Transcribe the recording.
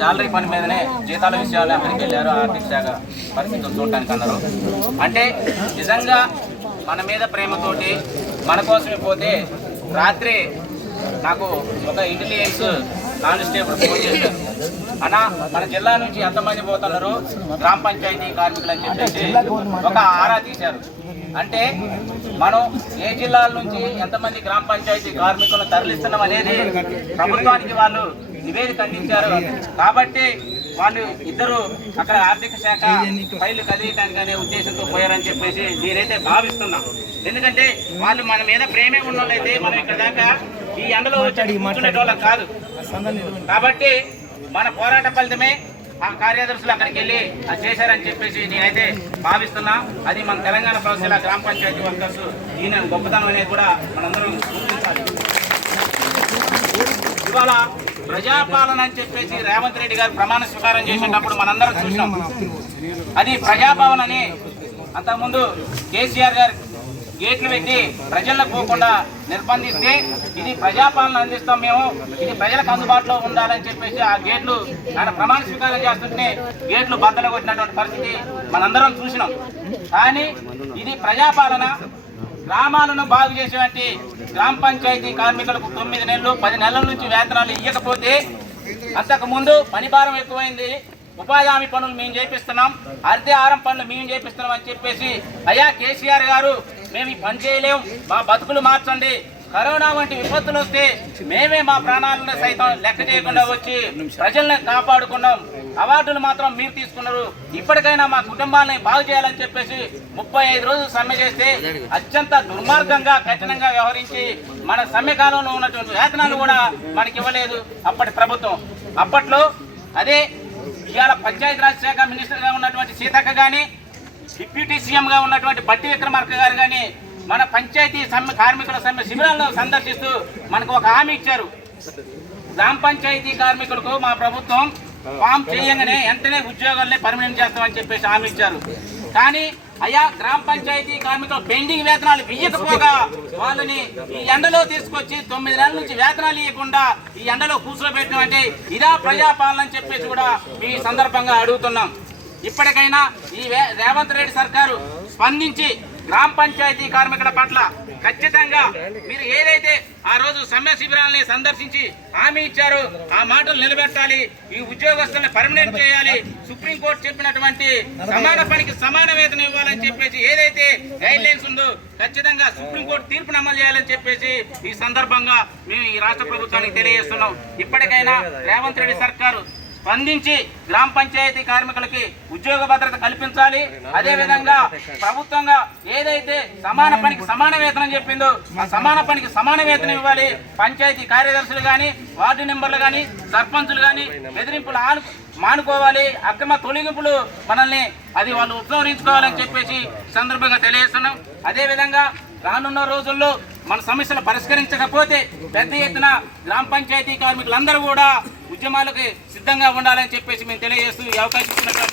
Salary పని మీదనే జీతాల విషయాలు అక్కడికి వెళ్ళారు, ఆర్థిక శాఖ పరిస్థితులు చూడటానికి అన్నారు. అంటే నిజంగా మన మీద ప్రేమతోటి మన కోసమే పోతే రాత్రి నాకు ఒక ఇంటెలిజెన్స్ కానిస్టేబుల్ ఫోన్ చేశారు, అన్నా మన జిల్లా నుంచి ఎంతమంది పోతున్నారు గ్రామ పంచాయతీ కార్మికులు అని చెప్పేసి ఒక ఆరా తీశారు. అంటే మనం ఏ జిల్లాల నుంచి ఎంతమంది గ్రామ పంచాయతీ కార్మికులను తరలిస్తున్నాం అనేది ప్రభుత్వానికి వాళ్ళు నివేదిక అందించారు. కాబట్టి వాళ్ళు ఇద్దరు అక్కడ ఆర్థిక శాఖ ఫైళ్లు కదిలియడానికి అనే ఉద్దేశంతో పోయారని చెప్పేసి నేనైతే భావిస్తున్నాం. ఎందుకంటే వాళ్ళు మన మీద ప్రేమే ఉన్నోళ్ళైతే మనం ఇక్కడ దాకా ఈ ఎండలో వచ్చి కూర్చునేటోళ్ళం కాదు. కాబట్టి మన పోరాట ఫలితమే ఆ కార్యదర్శులు అక్కడికి వెళ్ళి అది చేశారని చెప్పేసి నేనైతే భావిస్తున్నా. అది మన తెలంగాణ ప్రభుత్వ గ్రామ పంచాయతీ వర్కర్స్ ఈయన గొప్పతనం అనేది కూడా మనందరం గుర్తించాలి. ఇవాళ ప్రజాపాలన అని చెప్పేసి రేవంత్ రెడ్డి గారు ప్రమాణ స్వీకారం చేసేటప్పుడు మనందరం చూసినాం. అది ప్రజాపాలన అని అంతకుముందు కేసీఆర్ గారు గేట్లు పెట్టి ప్రజలకు పోకుండా నిర్బంధిస్తే ఇది ప్రజాపాలన అందిస్తాం మేము, ఇది ప్రజలకు అందుబాటులో ఉండాలని చెప్పేసి ఆ గేట్లు ఆయన ప్రమాణ స్వీకారం చేస్తుంటే గేట్లు బద్దలు కొట్టినటువంటి పరిస్థితి మనందరం చూసినాం. కానీ ఇది ప్రజాపాలన. గ్రామాలను బాగు చేసేటువంటి గ్రామ పంచాయతీ కార్మికులకు 9 నెలలు 10 నెలల నుంచి వేతనాలు ఇవ్వకపోతే అంతకుముందు పనిభారం ఎక్కువైంది, ఉపాధి హామీ పనులు మేము చేపిస్తున్నాం, అర్ధ ఆరం పనులు మేము చేపిస్తున్నాం అని చెప్పేసి అయ్యా కేసీఆర్ గారు మేము ఈ పని చేయలేం, మా బతుకులు మార్చండి, కరోనా వంటి విపత్తులు వస్తే మేమే మా ప్రాణాలను సైతం లెక్క చేయకుండా వచ్చి ప్రజల్ని కాపాడుకున్నాం, అవార్డులు మాత్రం మీరు తీసుకున్నారు, ఇప్పటికైనా మా కుటుంబాలని బాగు చేయాలని చెప్పేసి 35 రోజులు సమ్మె చేస్తే అత్యంత దుర్మార్గంగా కఠినంగా వ్యవహరించి మన సమ్మె కాలంలో ఉన్నటువంటి వేతనాలు కూడా మనకి ఇవ్వలేదు అప్పటి ప్రభుత్వం. అప్పట్లో అదే ఇవాళ పంచాయతీరాజ్ శాఖ మినిస్టర్గా ఉన్నటువంటి సీతక్క కానీ, డిప్యూటీ సీఎంగా ఉన్నటువంటి బట్టి విక్రమార్క గారు కానీ మన పంచాయతీ సమ్మె కార్మికుల సమ్మె శిబిరాలను సందర్శిస్తూ మనకు ఒక హామీ ఇచ్చారు. గ్రామ పంచాయతీ కార్మికులకు మా ప్రభుత్వం ఫామ్ చేయగానే వెంటనే ఉద్యోగాలనే పర్మనెంట్ చేస్తామని చెప్పేసి హామీ ఇచ్చారు. కానీ అయ్యా గ్రామ పంచాయతీ కార్మికులు పెండింగ్ వేతనాలు ఇవ్వకపోగా వాళ్ళని ఈ ఎండలో తీసుకొచ్చి 9 నెలల నుంచి వేతనాలు ఇవ్వకుండా ఈ ఎండలో కూర్చోబెట్టడం అంటే ఇదా ప్రజాపాలన అని చెప్పేసి కూడా ఈ సందర్భంగా అడుగుతున్నాం. ఇప్పటికైనా ఈ రేవంత్ రెడ్డి సర్కారు స్పందించి గ్రామ పంచాయతీ కార్మికుల పట్ల ఖచ్చితంగా మీరు ఏదైతే ఆ రోజు సమ్మె శిబిరాలని సందర్శించి హామీ ఇచ్చారో ఆ మాటలు నిలబెట్టాలి, ఈ ఉద్యోగస్తులను పర్మనెంట్ చేయాలి, సుప్రీంకోర్టు చెప్పినటువంటి సమాన పనికి సమాన వేతనం ఇవ్వాలని చెప్పేసి ఏదైతే గైడ్ లైన్స్ ఉందో ఖచ్చితంగా సుప్రీంకోర్టు తీర్పును అమలు చేయాలని చెప్పేసి ఈ సందర్భంగా మేము ఈ రాష్ట్ర ప్రభుత్వానికి తెలియజేస్తున్నాం. ఇప్పటికైనా రేవంత్ రెడ్డి సర్కారు స్పందించి గ్రామ పంచాయతీ కార్మికులకి ఉద్యోగ భద్రత కల్పించాలి. అదేవిధంగా ప్రభుత్వంగా ఏదైతే సమాన పనికి సమాన వేతనం చెప్పిందో ఆ సమాన పనికి సమాన వేతనం ఇవ్వాలి. పంచాయతీ కార్యదర్శులు కానీ, వార్డు మెంబర్లు కానీ, సర్పంచులు కానీ బెదిరింపులు మానుకోవాలి. అక్రమ తొలగింపులు మనల్ని అది వాళ్ళు ఉపసంహరించుకోవాలని చెప్పేసి సందర్భంగా తెలియజేస్తున్నాం. అదేవిధంగా రానున్న రోజుల్లో మన సమస్యలు పరిష్కరించకపోతే పెద్ద ఎత్తున గ్రామ పంచాయతీ కార్మికులందరూ కూడా ఉద్యమాలకు సిద్ధంగా ఉండాలని చెప్పేసి మేము తెలియజేస్తూ ఈ అవకాశం ఇచ్చినటువంటి